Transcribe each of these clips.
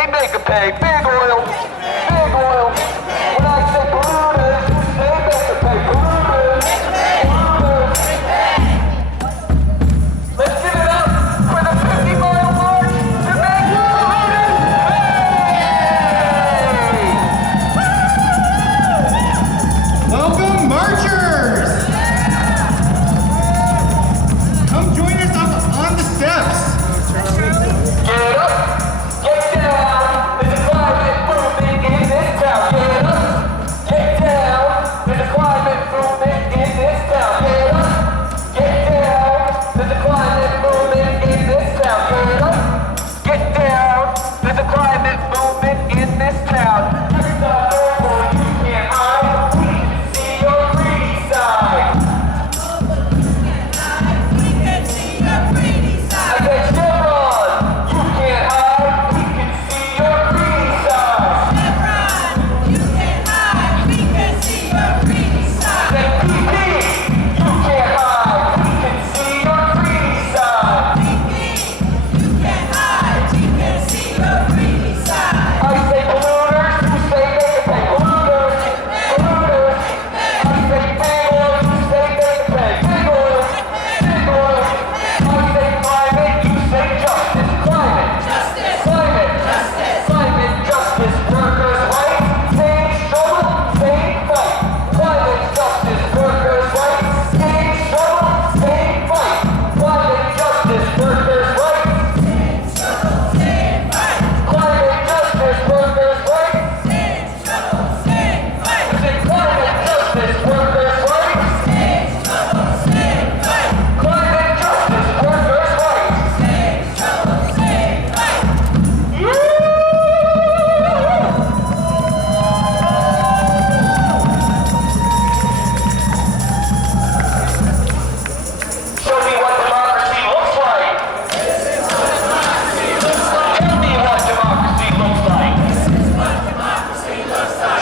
say make 'em pay. Big oil, big oil. When I say polluters, you say make 'em pay. Polluters, polluters. Let's give it up for the 50-mile march to make polluters pay. Welcome, marchers! Come join us up on the steps. Get up, get down. There's a climate movement in this town. Get up, get down. There's a climate movement in this town. Get up, get down. There's a climate movement in this town. Get up, get down. There's a climate movement in this town. You're not over, you can't hide. We can see your greedy side. I said, Chevron, you can't hide. We can see your greedy side. I said, PP, you can't hide. We can see your greedy side. I say polluters, you say make 'em pay. Polluters, polluters. I say big oil, you say make 'em pay. Big oil, big oil. I say climate, you say justice. Climate, climate, climate justice. Workers' rights, same struggle, same fight. Climate justice, workers' rights, same struggle, same fight. Climate justice, workers' rights. Climate justice, workers' rights. I say climate justice, workers' rights. Climate justice, workers' rights. Show me what democracy looks like. Tell me what democracy looks like.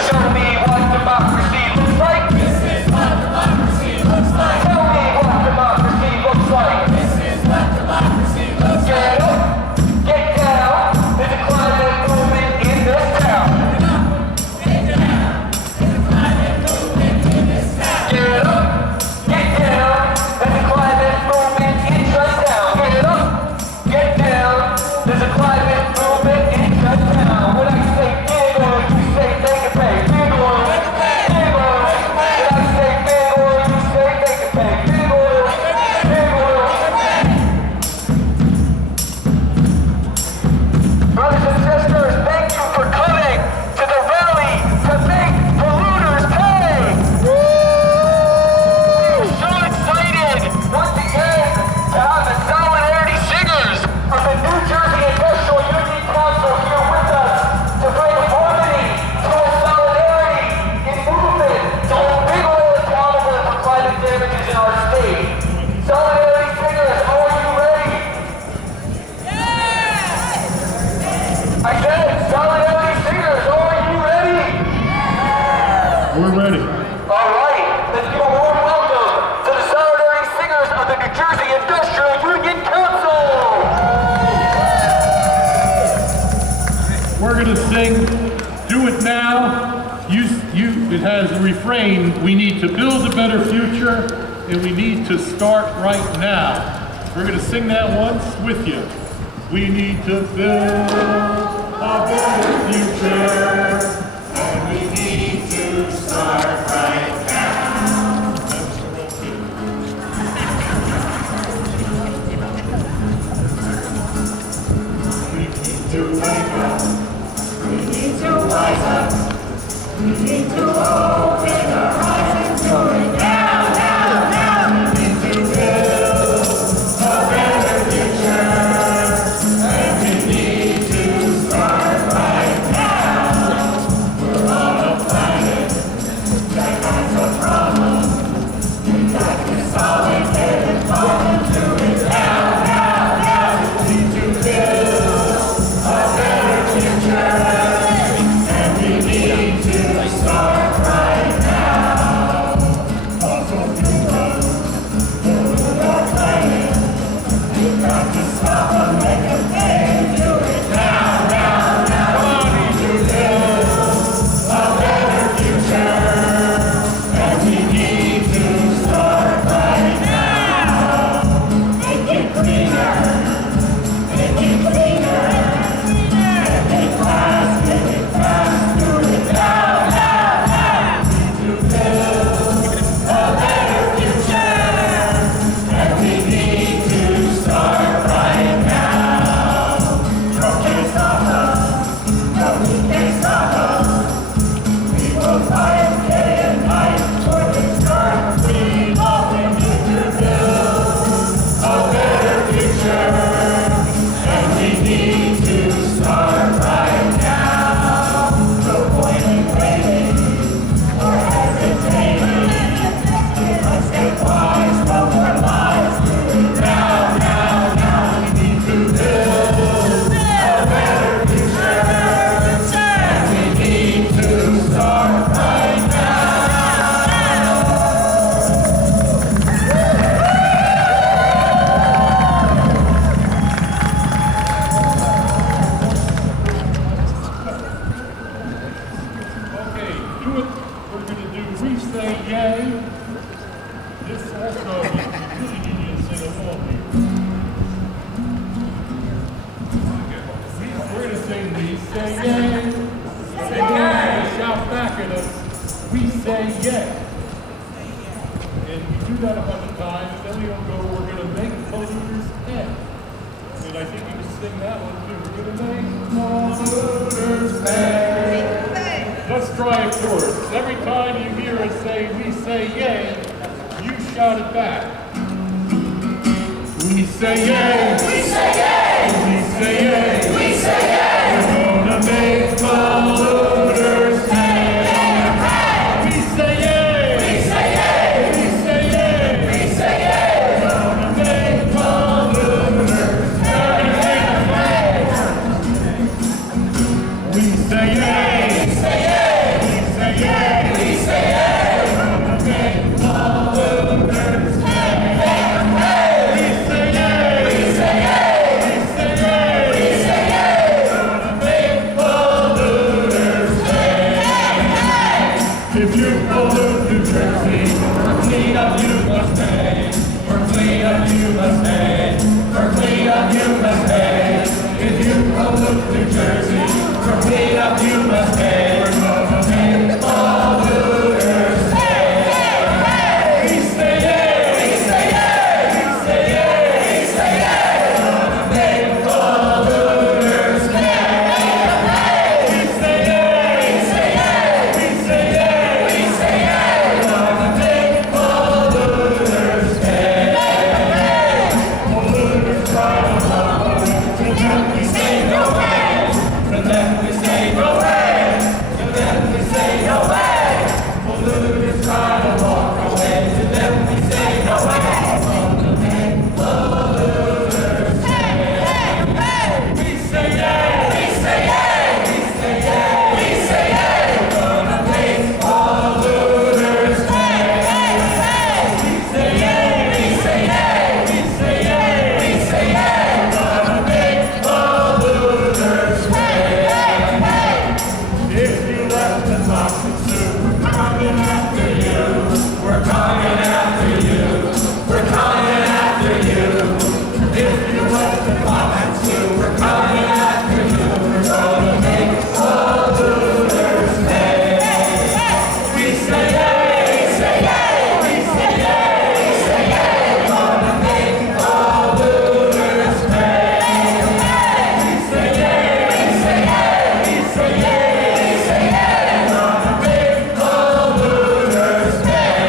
Show me what democracy looks like. Tell me what democracy looks like. Get up, get down. There's a climate movement in this town. Get up, get down. There's a climate movement in Trenton. Get up, get down. There's a climate movement in Trenton. When I say big oil, you say make 'em pay. Big oil, big oil. When I say big oil, you say make 'em pay. Big oil, big oil. Brothers and sisters, thank you for coming to the rally to make polluters pay. So excited once again to have the solidarity singers of the New Jersey Industrial Union Council here with us to bring harmony, to a solidarity in movement, to hold big oil accountable for climate damages in our state. Solidarity singers, are you ready? I said, solidarity singers, are you ready? We're ready. All right, let's give a warm welcome to the solidarity singers of the New Jersey Industrial Union Council. We're going to sing Do It Now. It has a refrain, we need to build a better future and we need to start right now. We're going to sing that once with you. We need to build a better future and we need to start right now. We need to wake up. We need to wise up. We need to open our eyes and do it now, now, now. We need to build a better future, and we need to start right now. We're on a planet that has a problem. We got to solve it, get it, and do it now, now, now. We need to build a better future. And we need to start right say we say yay. Say yay. Shout back at us. We say yay. And we do that a bunch of times, and then we don't go, we're going to make polluters pay. And I think you can sing that one too. We're going to make polluters pay. Let's try it first. Every time you hear us say, we say yay, you shout it back. We say yay. We say yay. We say yay. We say yay. We're gonna make polluters pay. We say yay. We say yay. We say yay. We say yay. We're gonna make polluters pay. We say yay. We say yay. We say yay. We say yay. We're gonna make polluters pay. We say yay. We say yay. We say yay. We say yay. We're gonna make polluters pay. If you pollute New Jersey, for cleanup you must pay. For cleanup you must pay. For cleanup you must pay. If you pollute New Jersey, for cleanup you must pay. We're gonna make polluters pay. We say yay. We say yay. We say yay. We say yay. We're gonna make polluters pay. We say yay. We say yay. We say yay. We say yay. We're gonna make polluters pay. Polluters try to walk away. To them we say no way. To them we say no way. To them we say no way. Polluters try to walk away. To them we say no way. Gonna make polluters pay. We say yay. We say yay. We say yay. We say yay. Gonna make polluters pay. We say yay. We say yay. We say yay. We say yay. Gonna make polluters pay. If you left the toxic soup, we're coming after you. We're coming after you. We're coming after you. If you left the toxic soup, we're coming after you. We're gonna make polluters pay. We say yay. We say yay. We say yay. We say yay. Gonna make polluters pay. We say yay. We say yay. We say yay. We say yay. Gonna make polluters pay.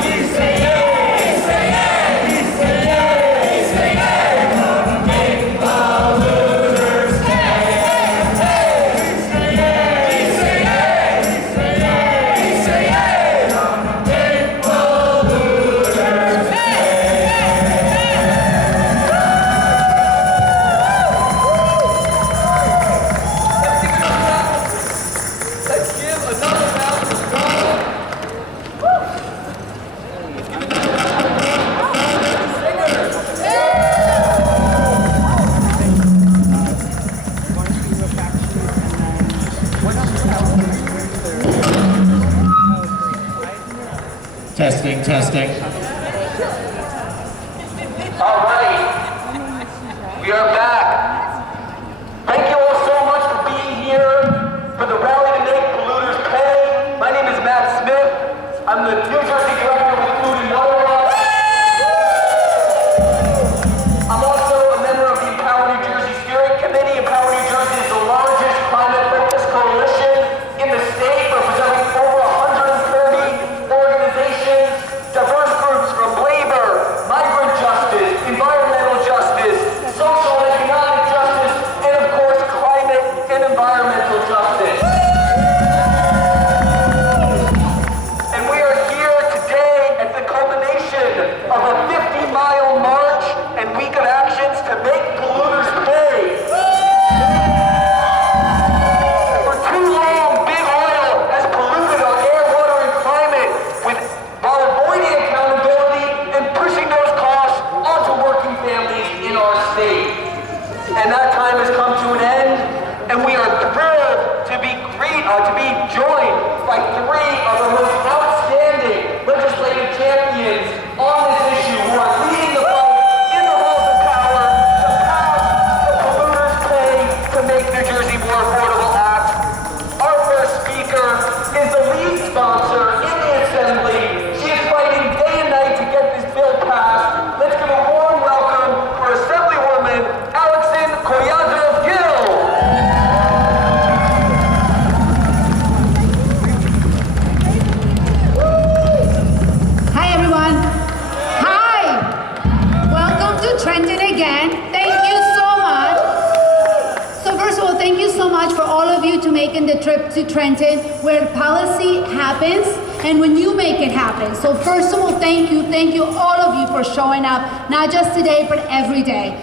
We say yay. We say yay. We say yay. We say yay. Gonna make polluters pay. We say yay. We say yay. We say yay. We say yay. Gonna make polluters Let's give another round of applause. Testing, testing. All right, we are back. Thank you all so much for being here for the rally to make polluters pay. My name is Matt Smith. I'm the New Jersey Director with Food and Water Law. I'm also a member of the Empower New Jersey Steering Committee. Empower New Jersey is the largest climate-focused coalition in the state, representing over 130 organizations, diverse groups from labor, migrant justice, environmental justice, social and economic justice, and of course, climate and environmental justice. And we are here today at the culmination of a 50-mile march and week of actions to make polluters pay. For too long, big oil has polluted our air, water, and climate while avoiding accountability and pushing those costs onto working families in our state. And that time has come to an end, and we are thrilled you so much for all of you to making the trip to Trenton, where policy happens and when you make it happen. So first of all, thank you all of you for showing up, not just today, but every day.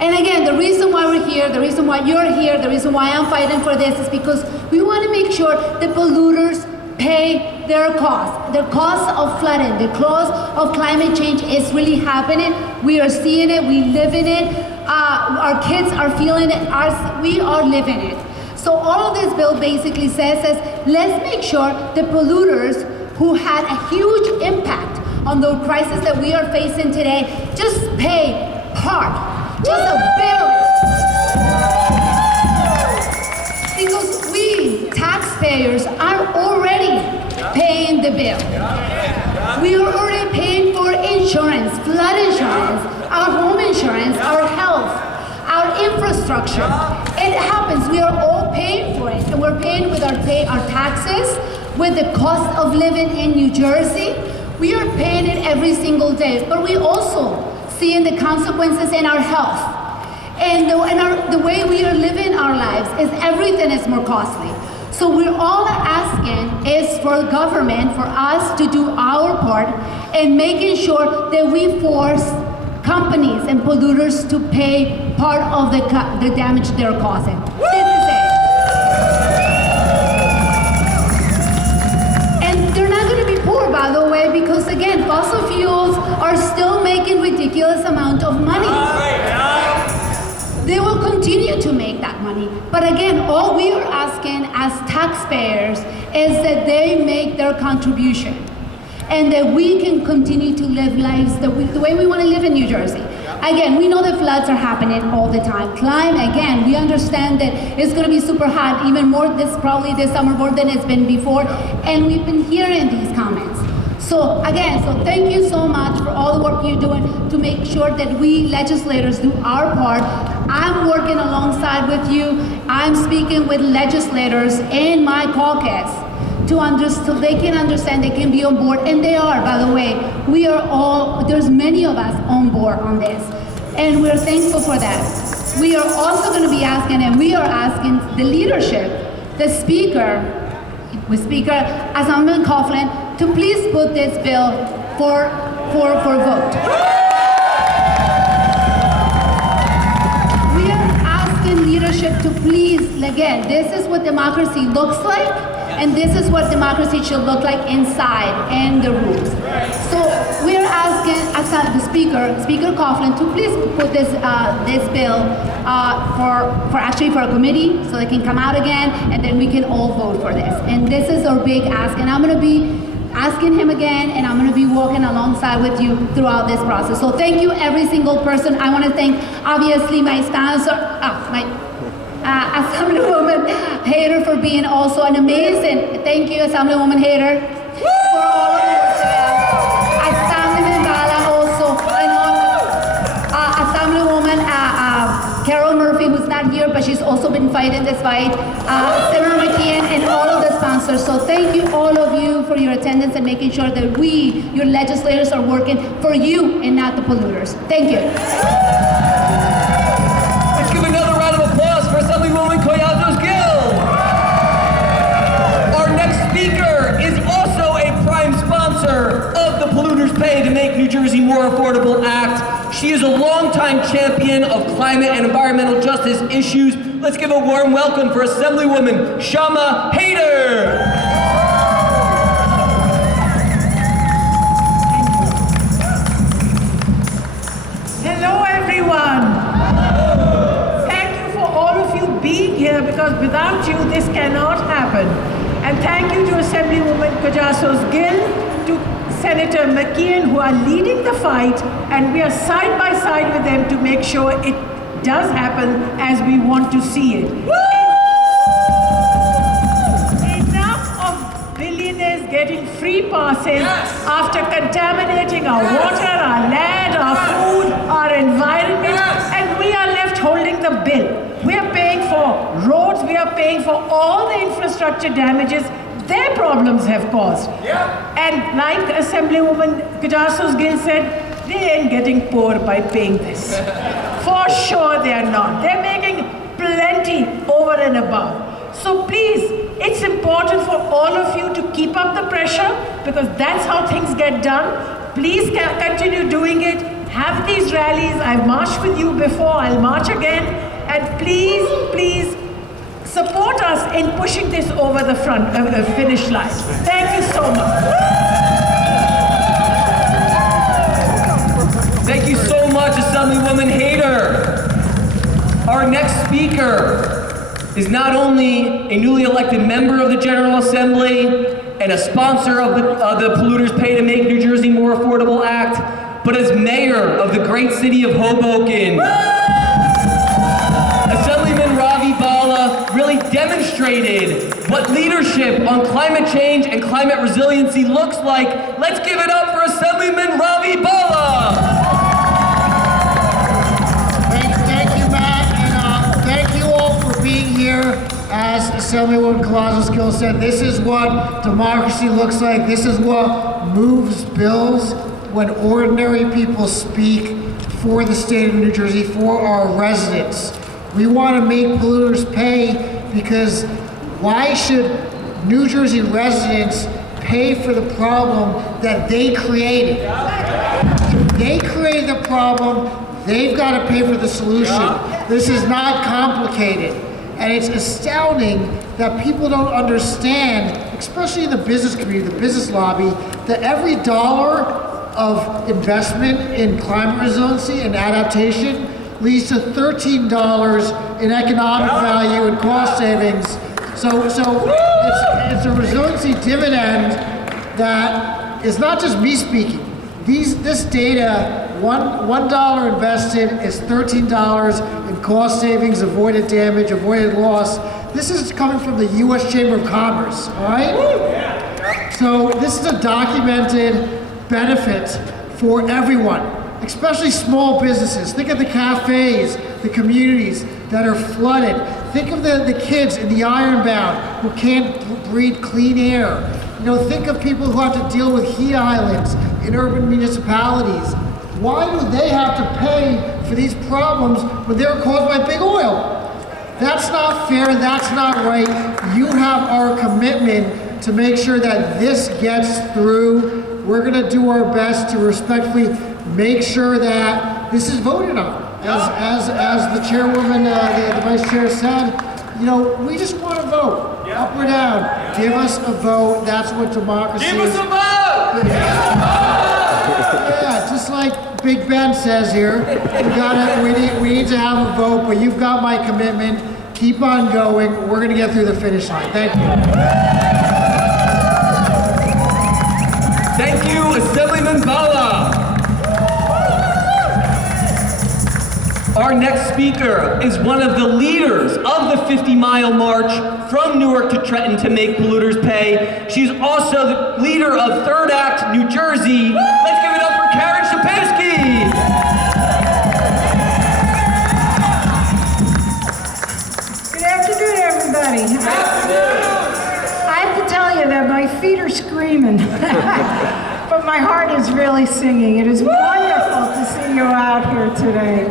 And again, the reason why we're here, the reason why you're here, the reason why I'm fighting for this is because we want to make sure the polluters pay their cost. The cost of flooding, the cost of climate change is really happening. We are seeing it, we live in it. Our kids are feeling it, we are living it. So all of this bill basically says is, let's make sure the polluters who had a huge impact on the crisis that we are facing today, just pay part, just a bill. Because we, taxpayers, are already paying the bill. We are already paying for insurance, flood insurance, our home insurance, our health, our infrastructure. It happens, we are all paying for it, and we're paying with our taxes, with the cost of living in New Jersey. We are paying it every single day, but we also seeing the consequences in our health. And the way we are living our lives is everything is more costly. So we're all asking is for government, for us to do our part in making sure that we force companies and polluters to pay part of the damage they're causing. This is it. And they're not going to be poor, by the way, because again, fossil fuels are still making ridiculous amount of money. They will continue to make that money. But again, all we are asking as taxpayers is that they make their contribution and that we can continue to live lives the way we want to live in New Jersey. Again, we know that floods are happening all the time. Climate, again, we understand that it's going to be super hot, even more probably this summer more than it's been before. And we've been hearing these comments. So again, thank you so much for all the work you're doing to make sure that we legislators do our part. I'm working alongside with you. I'm speaking with legislators in my caucus so they can understand, they can be on board, and they are, by the way. There's many of us on board on this, and we're thankful for that. We are also going to be asking, and we are asking the leadership, the Speaker Assemblywoman Coughlin, to please put this bill for vote. We are asking leadership to please, again, this is what democracy looks like, and this is what democracy should look like inside and the rules. So we're asking the Speaker Coughlin, to please put this bill for a committee so they can come out again, and then we can all vote for this. And this is our big ask, and I'm going to be asking him again, and I'm going to be walking alongside with you throughout this process. So thank you, every single person. I want to thank, obviously, my sponsor, Assemblywoman Hayter, for being also an amazing. Thank you, Assemblywoman Hayter, for all of the work today. Assemblyman Bala also, and Assemblywoman Carol Murphy, who's not here, but she's also been fighting this fight. Senator McKeon, and all of the sponsors. So thank you, all of you, for your attendance and making sure that we, your legislators, are working for you and not the polluters. Thank you. Let's give another round of applause for Assemblywoman Collazos-Gill. Our next speaker is also a prime sponsor of the Polluters Pay to Make New Jersey More Affordable Act. She is a longtime champion of climate and environmental justice issues. Let's give a warm welcome for Assemblywoman Shama Hayter. Hello, everyone. Thank you for all of you being here, because without you, this cannot happen. And thank you to Assemblywoman Collazos-Gill, to Senator McKeon, who are leading the fight, and we are side by side with them to make sure it does happen as we want to see it. Enough of billionaires getting free passes after contaminating our water, our land, our food, our environment, and we are left holding the bill. We are paying for roads, we are paying for all the infrastructure damages their problems have caused. And like Assemblywoman Collazos-Gill said, they ain't getting poor by paying this. For sure they are not. They're making plenty over and above. So please, it's important for all of you to keep up the pressure because that's how things get done. Please continue doing it. Have these rallies. I've marched with you before. I'll march again. And please, please support us in pushing this over the finish line. Thank you so much. Thank you so much, Assemblywoman Hayter. Our next speaker is not only a newly elected member of the General Assembly and a sponsor of the Polluters Pay to Make New Jersey More Affordable Act, but as mayor of the great city of Hoboken. Assemblyman Ravi Bala really demonstrated what leadership on climate change and climate resiliency looks like. Let's give it up for Assemblyman Ravi Bala. Thank you, Matt, and thank you all for being here. As Assemblywoman Collazo-Skill said, this is what democracy looks like. This is what moves bills when ordinary people speak for the state of New Jersey, for our residents. We want to make polluters pay because why should New Jersey residents pay for the problem that they created? They created the problem, they've got to pay for the solution. This is not complicated. And it's astounding that people don't understand, especially in the business community, the business lobby, that every dollar of investment in climate resiliency and adaptation leads to $13 in economic value and cost savings. So it's a resiliency dividend that is not just me speaking. This data, $1 invested is $13 in cost savings, avoided damage, avoided loss. This is coming from the U.S. Chamber of Commerce, all right? So this is a documented benefit for everyone, especially small businesses. Think of the cafes, the communities that are flooded. Think of the kids in the ironbound who can't breathe clean air. You know, think of people who have to deal with heat islands in urban municipalities. Why do they have to pay for these problems when they're caused by big oil? That's not fair, that's not right. You have our commitment to make sure that this gets through. We're gonna do our best to respectfully make sure that this is voted on. As the chairwoman, the vice chair said, you know, we just want to vote, up or down. Give us a vote, that's what democracy is. Give us a vote! Give us a vote! Yeah, just like Big Ben says here, we need to have a vote, but you've got my commitment. Keep on going, we're gonna get through the finish line. Thank you. Thank you, Assemblyman Bala. Our next speaker is one of the leaders of the 50-mile march from Newark to Trenton to make polluters pay. She's also the leader of Third Act New Jersey. Let's give it up for Karen Shapansky. Good afternoon, everybody. I have to tell you that my feet are screaming, but my heart is really singing. It is wonderful to see you out here today.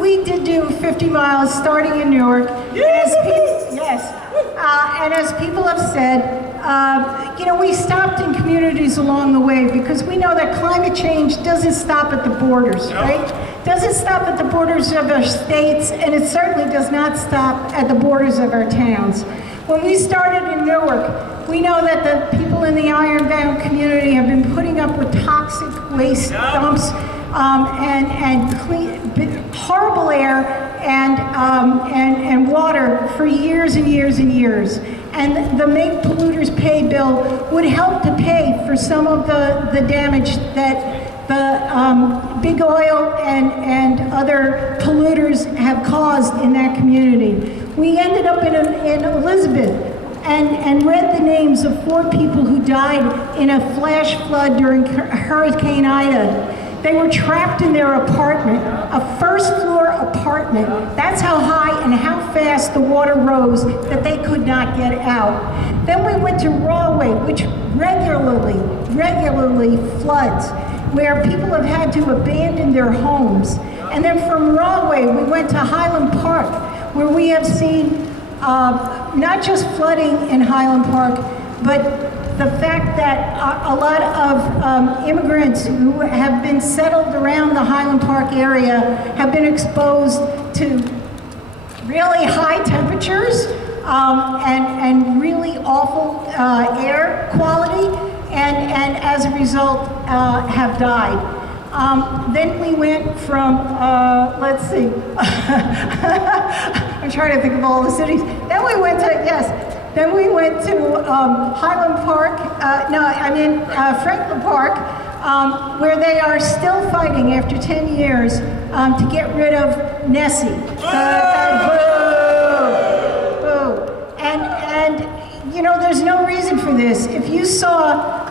We did do 50 miles starting in Newark. And as people have said, you know, we stopped in communities along the way because we know that climate change doesn't stop at the borders, right? Doesn't stop at the borders of our states, and it certainly does not stop at the borders of our towns. When we started in Newark, we know that the people in the ironbound community have been putting up with toxic waste dumps and clean, horrible air and water for years and years and years. And the Make Polluters Pay bill would help to pay for some of the damage that the big oil and other polluters have caused in that community. We ended up in Elizabeth and read the names of 4 people who died in a flash flood during Hurricane Ida. They were trapped in their apartment, a first-floor apartment. That's how high and how fast the water rose that they could not get out. Then we went to Rahway, which regularly floods, where people have had to abandon their homes. And then from Rahway, we went to Highland Park, where we have seen not just flooding in Highland Park, but the fact that a lot of immigrants who have been settled around the Highland Park area have been exposed to really high temperatures and really awful air quality, and as a result have died. Then we went from, let's see, I'm trying to think of all the cities. Then we went to, then we went to Highland Park, Franklin Park, where they are still fighting after 10 years to get rid of Nessie. Boo! And you know, there's no reason for this. If you saw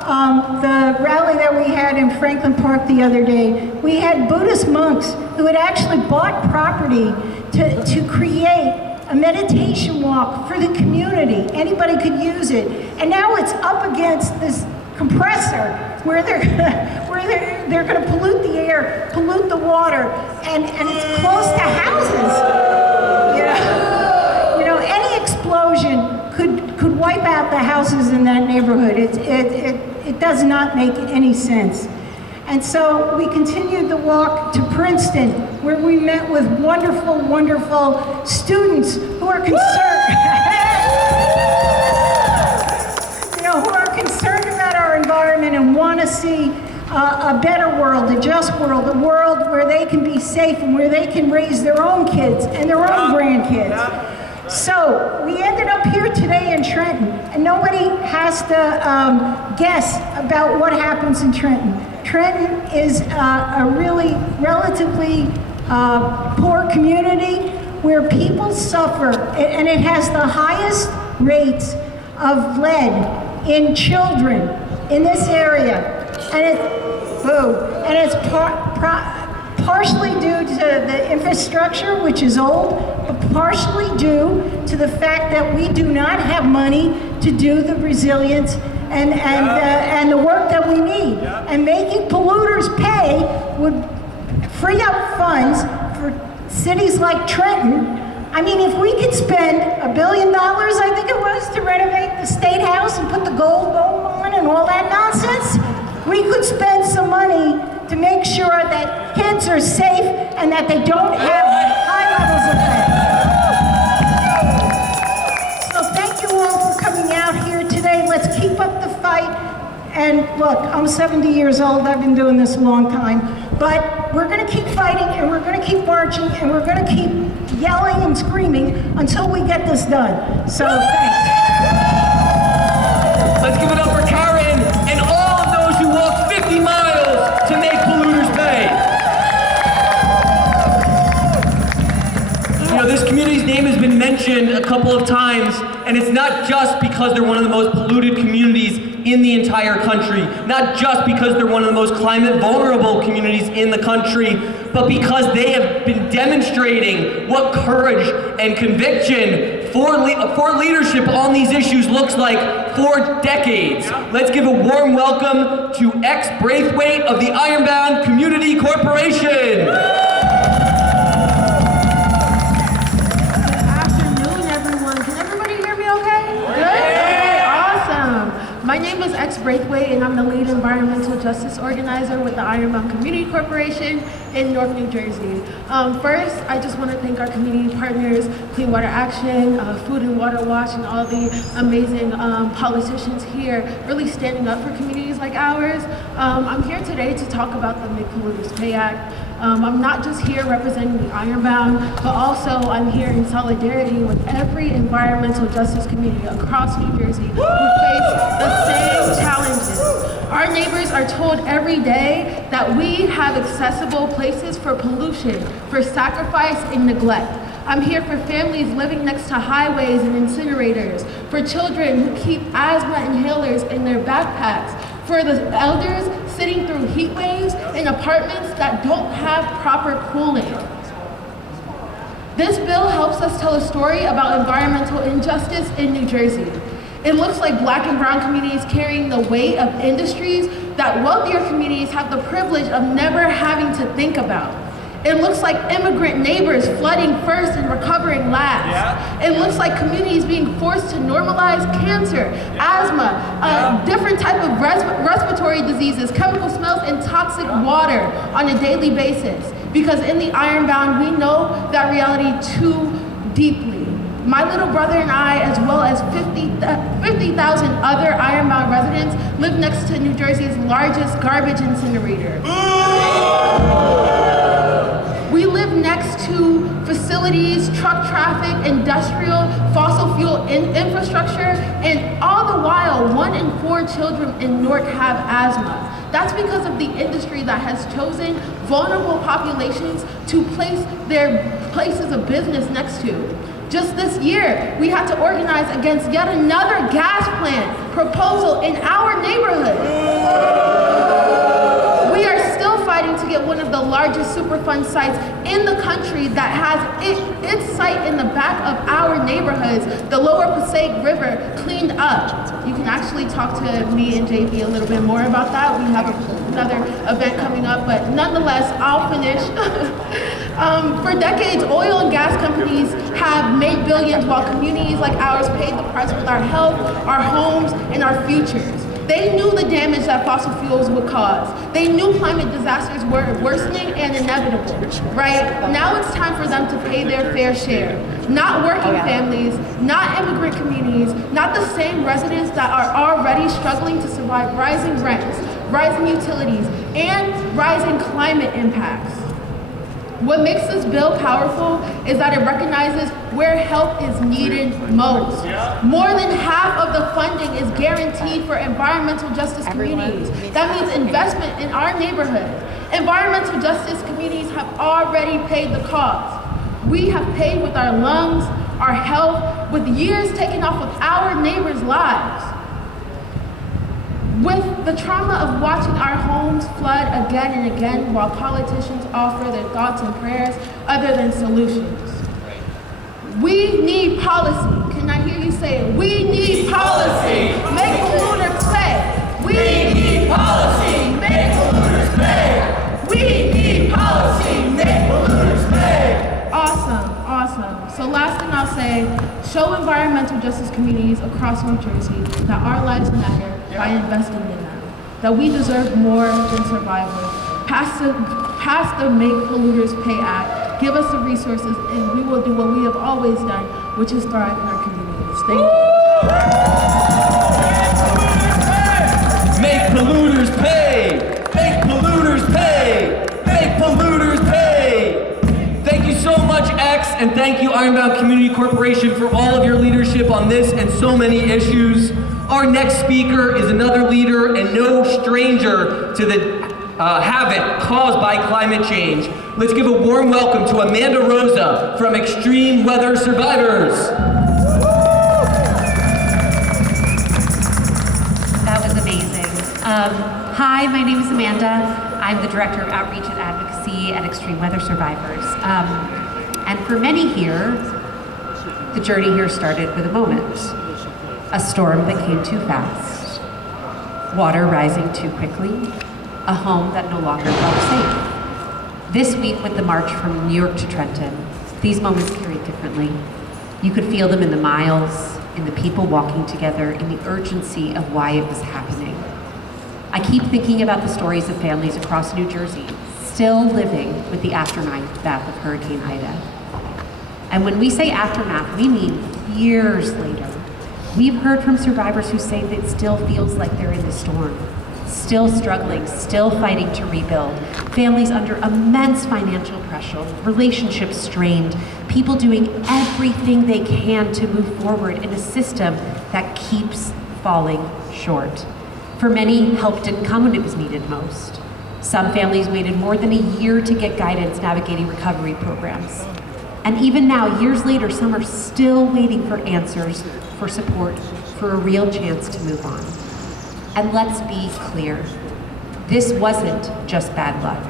the rally that we had in Franklin Park the other day, we had Buddhist monks who had actually bought property to create a meditation walk for the community. Anybody could use it. And now it's up against this compressor where they're gonna pollute the air, pollute the water, and it's close to houses. You know, any explosion could wipe out the houses in that neighborhood. It does not make any sense. And so we continued the walk to Princeton, where we met with wonderful, wonderful students who are concerned, who are concerned about our environment and want to see a better world, a just world, a world where they can be safe and where they can raise their own kids and their own grandkids. So we ended up here today in Trenton, and nobody has to guess about what happens in Trenton. Trenton is a really relatively poor community where people suffer, and it has the highest rates of lead in children in this area. And it's partially due to the infrastructure, which is old, but partially due to the fact that we do not have money to do the resilience and the work that we need. And making polluters pay would free up funds for cities like Trenton. I mean, if we could spend $1 billion, I think it was, to renovate the State House and put the gold dome on and all that nonsense, we could spend some money to make sure that kids are safe and that they don't have high levels of lead. So thank you all for coming out here today. Let's keep up the fight. And look, I'm 70 years old. I've been doing this a long time. But we're going to keep fighting, and we're going to keep marching, and we're going to keep yelling and screaming until we get this done. So thanks. Let's give it up for Karen and all of those who walked 50 miles to make polluters pay. You know, this community's name has been mentioned a couple of times, and it's not just because they're one of the most polluted communities in the entire country, not just because they're one of the most climate vulnerable communities in the country, but because they have been demonstrating what courage and conviction for leadership on these issues looks like for decades. Let's give a warm welcome to ex-Braithwaite of the Ironbound Community Corporation. My name is Braithwaite, and I'm the lead environmental justice organizer with the Ironbound Community Corporation in North New Jersey. First, I just want to thank our community partners, Clean Water Action, Food and Water Watch, and all the amazing politicians here really standing up for communities like ours. I'm here today to talk about the Make Polluters Pay Act. I'm not just here representing the Ironbound, but also I'm here in solidarity with every environmental justice community across New Jersey who face the same challenges. Our neighbors are told every day that we have accessible places for pollution, for sacrifice and neglect. I'm here for families living next to highways and incinerators, for children who keep asthma inhalers in their backpacks, for the elders sitting through heat waves in apartments that don't have proper cooling. This bill helps us tell a story about environmental injustice in New Jersey. It looks like Black and brown communities carrying the weight of industries that wealthier communities have the privilege of never having to think about. It looks like immigrant neighbors flooding first and recovering last. It looks like communities being forced to normalize cancer, asthma, different type of respiratory diseases, chemical smells, and toxic water on a daily basis. Because in the Ironbound, we know that reality too deeply. My little brother and I, as well as 50,000 other Ironbound residents, live next to New Jersey's largest garbage incinerator. We live next to facilities, truck traffic, industrial, fossil fuel infrastructure, and all the while, 1 in 4 children in Newark have asthma. That's because of the industry that has chosen vulnerable populations to place their places of business next to. Just this year, we had to organize against yet another gas plant proposal in our neighborhood. We are still fighting to get one of the largest Superfund sites in the country that has its site in the back of our neighborhoods, the Lower Passaic River, cleaned up. You can actually talk to me and JP a little bit more about that. We have another event coming up, but nonetheless, I'll finish. For decades, oil and gas companies have made billions while communities like ours paid the price with our health, our homes, and our futures. They knew the damage that fossil fuels would cause. They knew climate disasters were worsening and inevitable, right? Now it's time for them to pay their fair share. Not working families, not immigrant communities, not the same residents that are already struggling to survive rising rents, rising utilities, and rising climate impacts. What makes this bill powerful is that it recognizes where help is needed most. More than half of the funding is guaranteed for environmental justice communities. That means investment in our neighborhood. Environmental justice communities have already paid the cost. We have paid with our lungs, our health, with years taken off of our neighbors' lives. With the trauma of watching our homes flood again and again while politicians offer their thoughts and prayers other than solutions. We need policy. Can I hear you say it? We need policy. Make polluters pay. We need policy. Make polluters pay. We need policy. Make polluters pay. Awesome, awesome. So last thing I'll say, show environmental justice communities across New Jersey that our lives matter by investing in them, that we deserve more than survival. Pass the Make Polluters Pay Act, give us the resources, and we will do what we have always done, which is thrive in our communities. Thank you. Make polluters pay! Make polluters pay! Make polluters pay! Thank you so much, X, and thank you, Ironbound Community Corporation, for all of your leadership on this and so many issues. Our next speaker is another leader and no stranger to the havoc caused by climate change. Let's give a warm welcome to Amanda Rosa from Extreme Weather Survivors. That was amazing. Hi, my name is Amanda. I'm the Director of Outreach and Advocacy at Extreme Weather Survivors. And for many here, the journey here started with a moment. A storm that came too fast, water rising too quickly, a home that no longer felt safe. This week with the march from New York to Trenton, these moments carried differently. You could feel them in the miles, in the people walking together, in the urgency of why it was happening. I keep thinking about the stories of families across New Jersey still living with the aftermath of Hurricane Ida. And when we say aftermath, we mean years later. We've heard from survivors who say that it still feels like they're in the storm, still struggling, still fighting to rebuild, families under immense financial pressure, relationships strained, people doing everything they can to move forward in a system that keeps falling short. For many, help didn't come when it was needed most. Some families waited more than a year to get guidance navigating recovery programs. And even now, years later, some are still waiting for answers, for support, for a real chance to move on. And let's be clear, this wasn't just bad luck.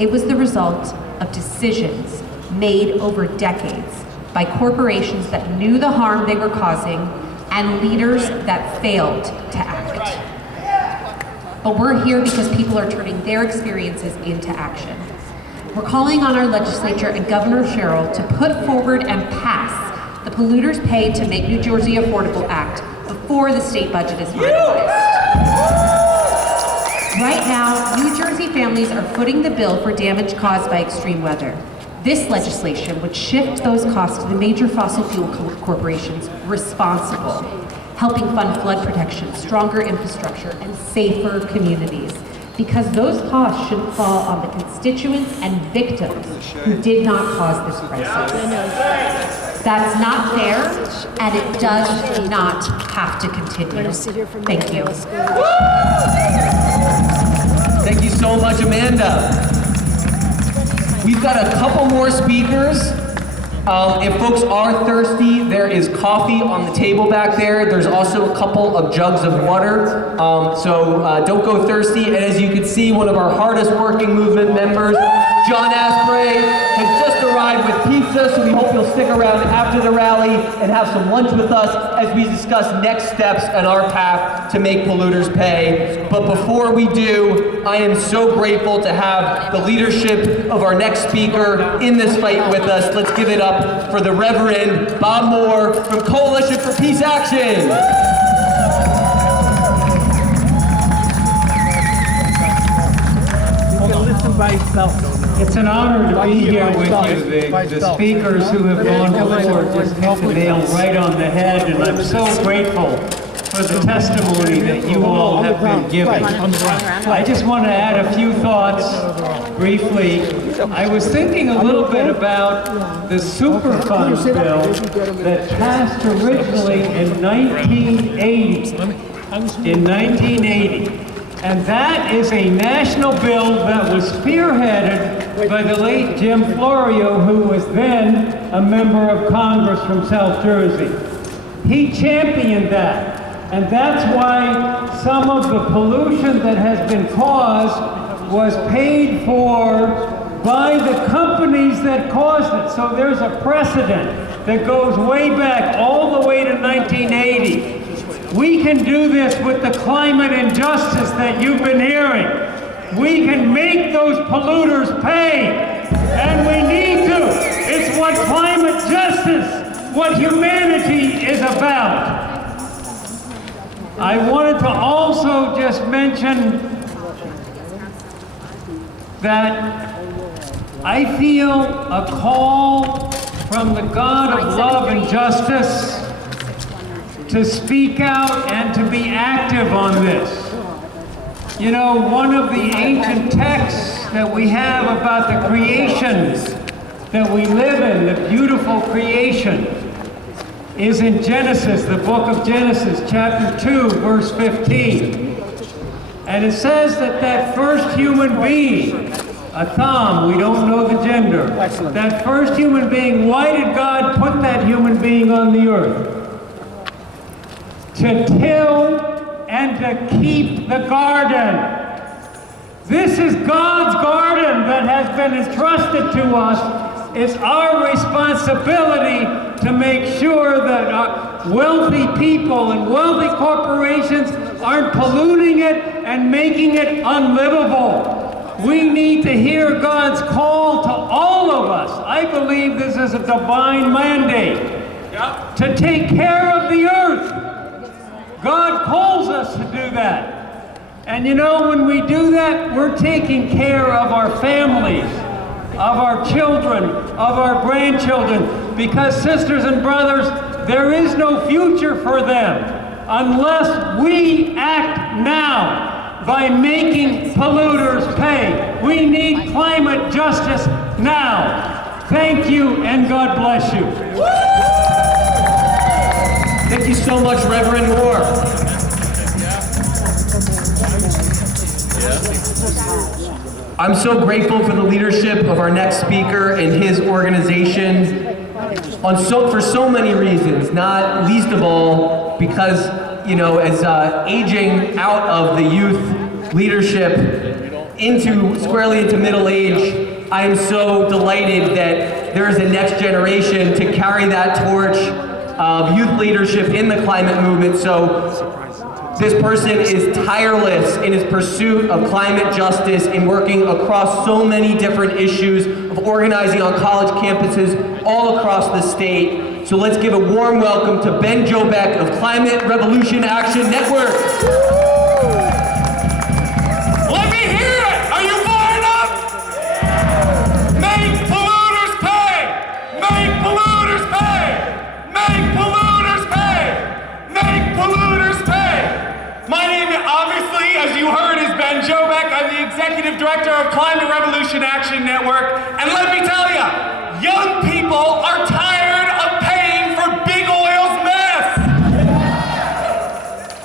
It was the result of decisions made over decades by corporations that knew the harm they were causing and leaders that failed to act. But we're here because people are turning their experiences into action. we're calling on our legislature and Governor Sherrill to put forward and pass the Polluters Pay to Make New Jersey Affordable Act before the state budget is finalized. Right now, New Jersey families are footing the bill for damage caused by extreme weather. This legislation would shift those costs to the major fossil fuel corporations responsible, helping fund flood protection, stronger infrastructure, and safer communities. Because those costs should fall on the constituents and victims who did not cause this crisis. That's not fair, and it does not have to continue. Thank you. Thank you so much, Amanda. We've got a couple more speakers. If folks are thirsty, there is coffee on the table back there. There's also a couple of jugs of water. So don't go thirsty. And as you can see, one of our hardest working movement members, John Asprey, has just arrived with pizza, so we hope you'll stick around after the rally and have some lunch with us as we discuss next steps on our path to make polluters pay. But before we do, I am so grateful to have the leadership of our next speaker in this fight with us. Let's give it up for the Reverend Bob Moore from Coalition for Peace Action. It's an honor to be here with you. The speakers who have gone before just hit the nail right on the head, and I'm so grateful for the testimony that you all have been giving. I just want to add a few thoughts briefly. I was thinking a little bit about the Superfund bill that passed originally in 1980. And that is a national bill that was spearheaded by the late Jim Florio, who was then a member of Congress from South Jersey. He championed that. And that's why some of the pollution that has been caused was paid for by the companies that caused it. So there's a precedent that goes way back, all the way to 1980. We can do this with the climate injustice that you've been hearing. We can make those polluters pay, and we need to. It's what climate justice, what humanity is about. I wanted to also just mention that I feel a call from the God of love and justice to speak out and to be active on this. You know, one of the ancient texts that we have about the creation that we live in, the beautiful creation, is in Genesis, the book of Genesis, chapter 2, verse 15. And it says that that first human being, Adam, we don't know the gender, that first human being, why did God put that human being on the earth? To till and to keep the garden. This is God's garden that has been entrusted to us. It's our responsibility to make sure that wealthy people and wealthy corporations aren't polluting it and making it unlivable. We need to hear God's call to all of us. I believe this is a divine mandate to take care of the earth. God calls us to do that. And you know, when we do that, we're taking care of our families, of our children, of our grandchildren, because sisters and brothers, there is no future for them unless we act now by making polluters pay. We need climate justice now. Thank you, and God bless you. Thank you so much, Reverend Moore. I'm so grateful for the leadership of our next speaker and his organization for so many reasons, not least of all because, you know, as aging out of the youth leadership squarely into middle age, I am so delighted that there is a next generation to carry that torch of youth leadership in the climate movement. So This person is tireless in his pursuit of climate justice and working across so many different issues of organizing on college campuses all across the state. So let's give a warm welcome to Ben Jobeck of Climate Revolution Action Network. Let me hear it! Are you fired up? Make polluters pay! Make polluters pay! Make polluters pay! Make polluters pay! My name, obviously, as you heard, is Ben Jobeck. I'm the Executive Director of Climate Revolution Action Network. And let me tell you, young people are tired of paying for big oil's mess.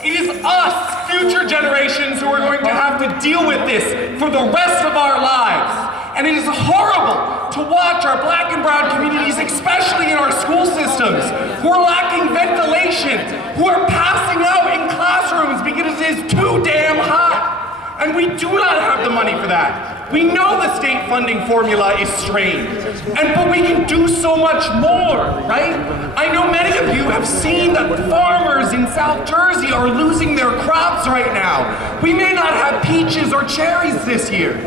It is us, future generations, who are going to have to deal with this for the rest of our lives. And it is horrible to watch our black and brown communities, especially in our school systems, who are lacking ventilation, who are passing out in classrooms because it is too damn hot. And we do not have the money for that. We know the state funding formula is strained, but we can do so much more, right? I know many of you have seen that farmers in South Jersey are losing their crops right now. We may not have peaches or cherries this year.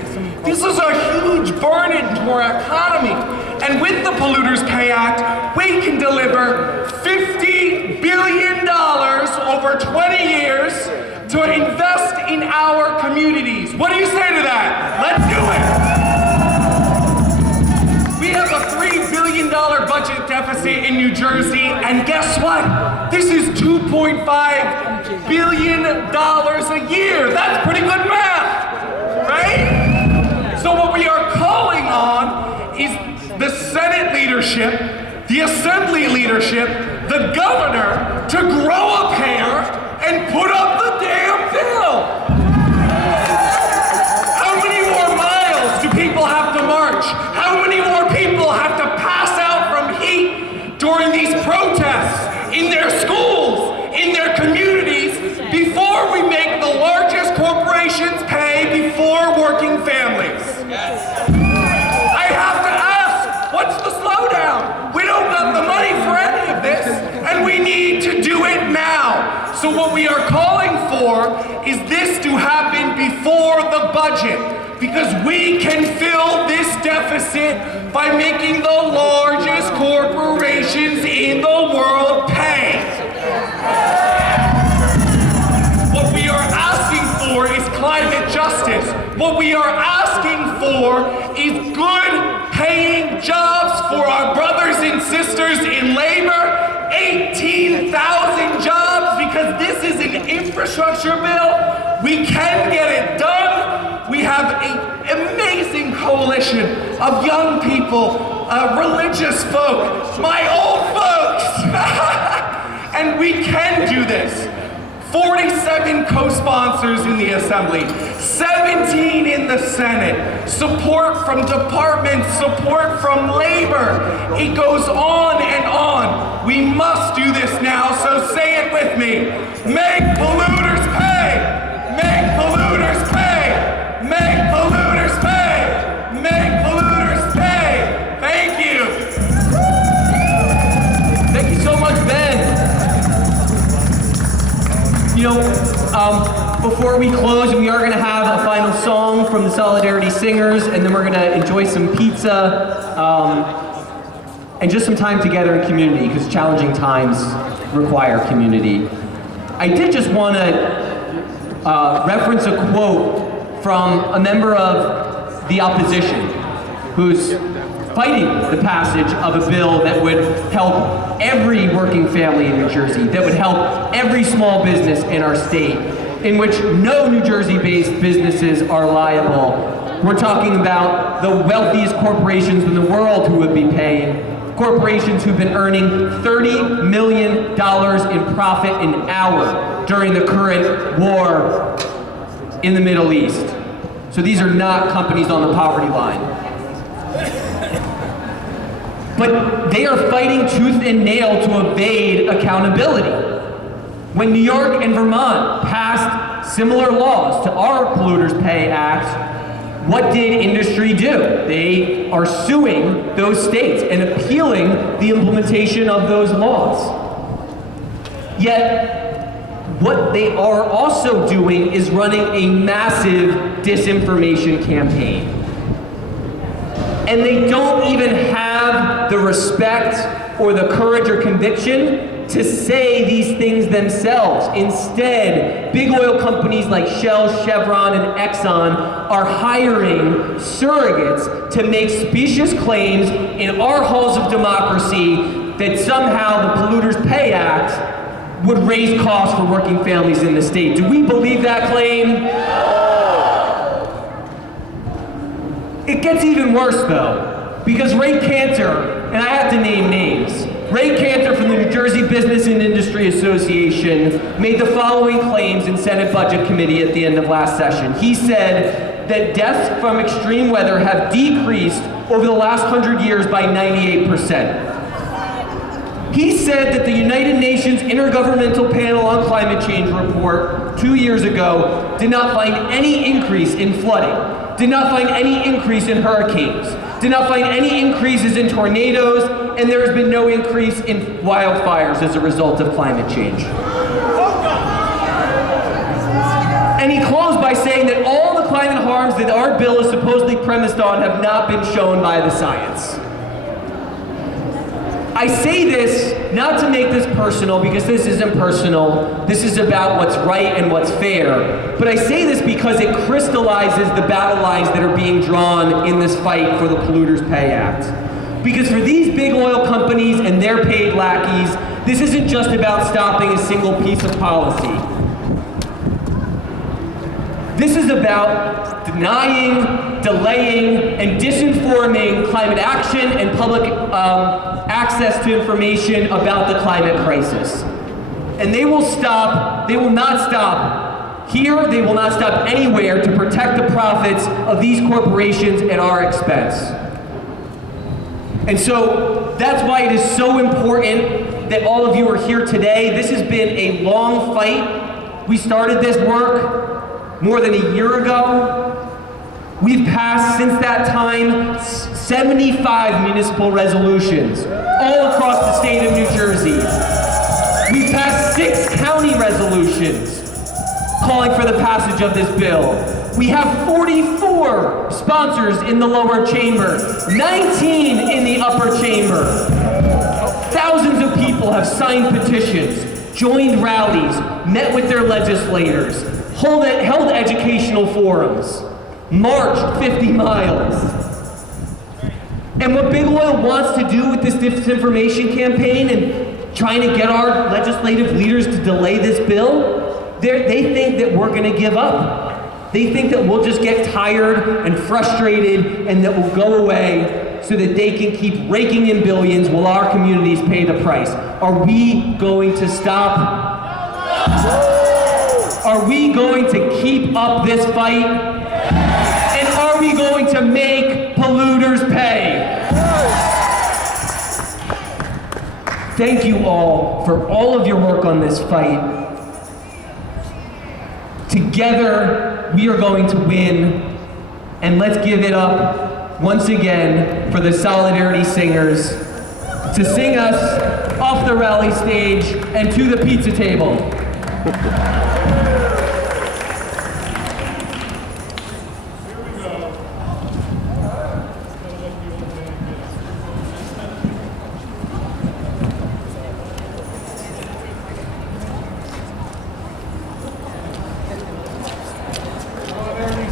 This is a huge burden to our economy. And with the Polluters Pay Act, we can deliver $50 billion over 20 years to invest in our communities. What do you say to that? Let's do it. We have a $3 billion budget deficit in New Jersey, and guess what? This is $2.5 billion a year. That's pretty good math, right? So what we are calling on is the Senate leadership, the Assembly leadership, the governor to grow a pair and put up the damn bill. How many more miles do people have to march? How many more people have to pass out from heat during these protests in their schools, in their communities, before we make the largest corporations pay before working families? I have to ask, what's the slowdown? We don't got the money for any of this, and we need to do it now. So what we are calling for is this to happen before the budget, because we can fill this deficit by making the largest corporations in the world pay. What we are asking for is climate justice. What we are asking for is good paying jobs for our brothers and sisters in labor, 18,000 jobs, because this is an infrastructure bill. We can get it done. We have an amazing coalition of young people, religious folk, my old folks, and we can do this. 47 co-sponsors in the Assembly, 17 in the Senate, support from departments, support from labor. It goes on and on. We must do this now, so say it with me. Make polluters pay! Make polluters pay! Make polluters pay! Make polluters pay! Thank you! Thank you so much, Ben. You know, before we close, we are going to have a final song from the Solidarity Singers, and then we're going to enjoy some pizza and just some time together in community, because challenging times require community. I did just want to reference a quote from a member of the opposition who's fighting the passage of a bill that would help every working family in New Jersey, that would help every small business in our state, in which no New Jersey-based businesses are liable. We're talking about the wealthiest corporations in the world who would be paying, corporations who've been earning $30 million in profit an hour during the current war in the Middle East. So these are not companies on the poverty line. But they are fighting tooth and nail to evade accountability. When New York and Vermont passed similar laws to our Polluters Pay Act, what did industry do? They are suing those states and appealing the implementation of those laws. Yet, what they are also doing is running a massive disinformation campaign. And they don't even have the respect or the courage or conviction to say these things themselves. Instead, big oil companies like Shell, Chevron, and Exxon are hiring surrogates to make specious claims in our halls of democracy that somehow the Polluters Pay Act would raise costs for working families in the state. Do we believe that claim? It gets even worse though, because Ray Cantor, and I have to name names, Ray Cantor from the New Jersey Business and Industry Association made the following claims in Senate Budget Committee at the end of last session. He said that deaths from extreme weather have decreased over the last 100 years by 98%. He said that the United Nations Intergovernmental Panel on Climate Change report 2 years ago did not find any increase in flooding, did not find any increase in hurricanes, did not find any increases in tornadoes, and there has been no increase in wildfires as a result of climate change. And he closed by saying that all the climate harms that our bill is supposedly premised on have not been shown by the science. I say this not to make this personal, because this isn't personal. This is about what's right and what's fair. But I say this because it crystallizes the battle lines that are being drawn in this fight for the Polluters Pay Act. Because for these big oil companies and their paid lackeys, this isn't just about stopping a single piece of policy. This is about denying, delaying, and disinforming climate action and public access to information about the climate crisis. And they will not stop here, they will not stop anywhere to protect the profits of these corporations at our expense. And so that's why it is so important that all of you are here today. This has been a long fight. We started this work more than a year ago. We've passed, since that time, 75 municipal resolutions all across the state of New Jersey. We've passed 6 county resolutions calling for the passage of this bill. We have 44 sponsors in the lower chamber, 19 in the upper chamber. Thousands of people have signed petitions, joined rallies, met with their legislators, held educational forums, marched 50 miles. And what Big Oil wants to do with this disinformation campaign and trying to get our legislative leaders to delay this bill, they think that we're going to give up. They think that we'll just get tired and frustrated and that we'll go away so that they can keep raking in billions while our communities pay the price. Are we going to stop? Are we going to keep up this fight? And are we going to make polluters pay? Thank you all for all of your work on this fight. Together, we are going to win, and let's give it up once again for the Solidarity Singers to sing us off the rally stage and to the pizza table.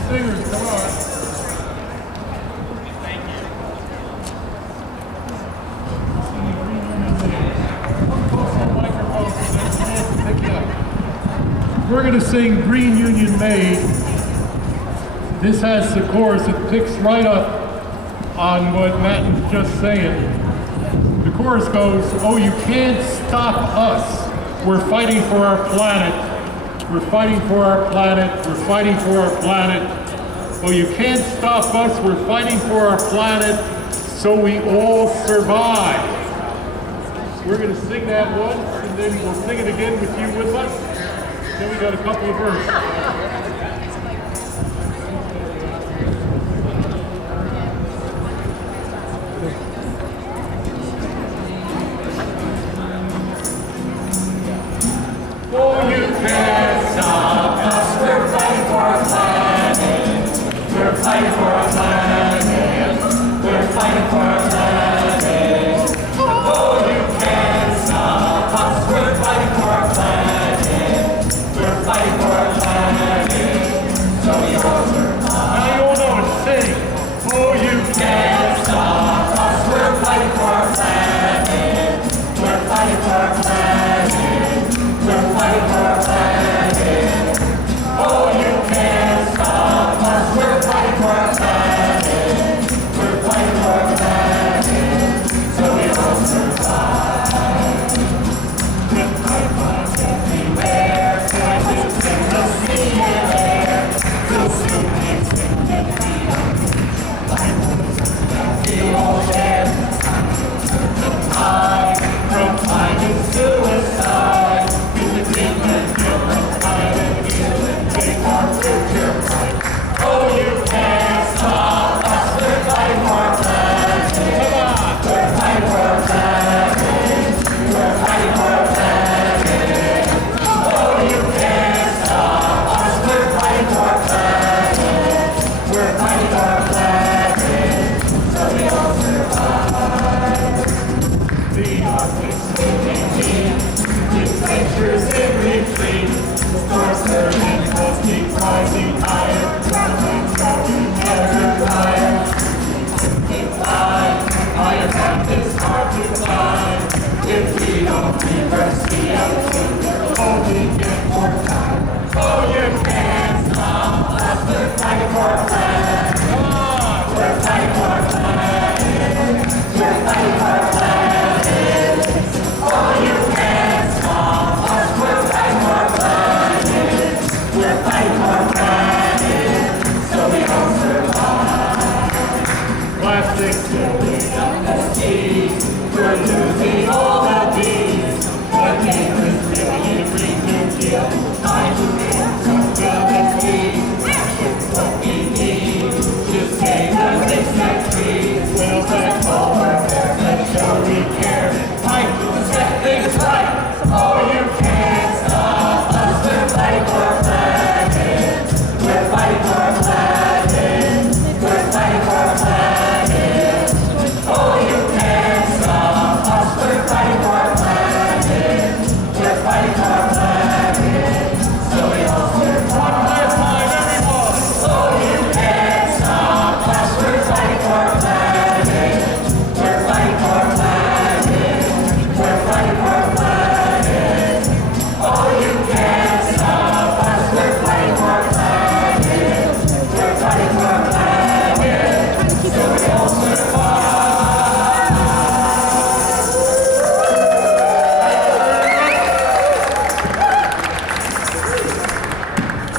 Singers, come on. We're going to sing Green Union Made. This has the chorus. It picks right up on what Matt was just saying. The chorus goes, oh, you can't stop us. We're fighting for our planet. We're fighting for our planet. We're fighting for our planet. Oh, you can't stop us. We're fighting for our planet so we all survive. We're going to sing that once, and then we'll sing it again with you with us. Then we got a couple of verses. Oh, you can't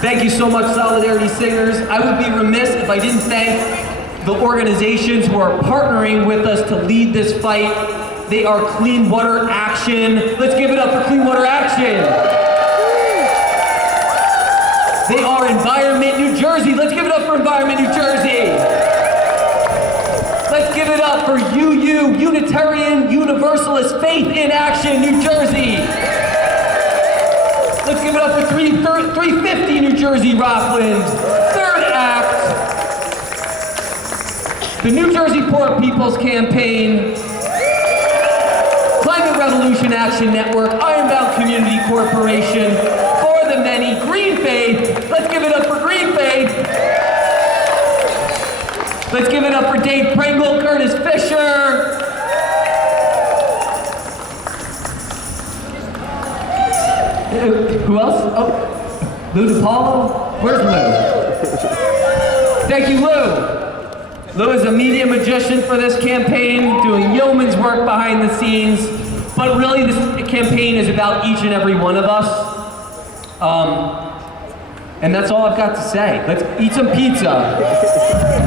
Thank you so much, Solidarity Singers. I would be remiss if I didn't thank the organizations who are partnering with us to lead this fight. They are Clean Water Action. Let's give it up for Clean Water Action. They are Environment New Jersey. Let's give it up for Environment New Jersey. Let's give it up for UU, Unitarian Universalist Faith in Action, New Jersey. Let's give it up for 350 New Jersey, Rockland. Third Act. The New Jersey Poor People's Campaign. Climate Revolution Action Network. Ironbound Community Corporation. For the Many. Green Faith. Let's give it up for Green Faith. Let's give it up for Dave Pringle, Curtis Fisher. Who else? Oh, Lou DiPaolo? Where's Lou? Thank you, Lou. Lou is a media magician for this campaign, doing yeoman's work behind the scenes. But really, this campaign is about each and every one of us. And that's all I've got to say. Let's eat some pizza.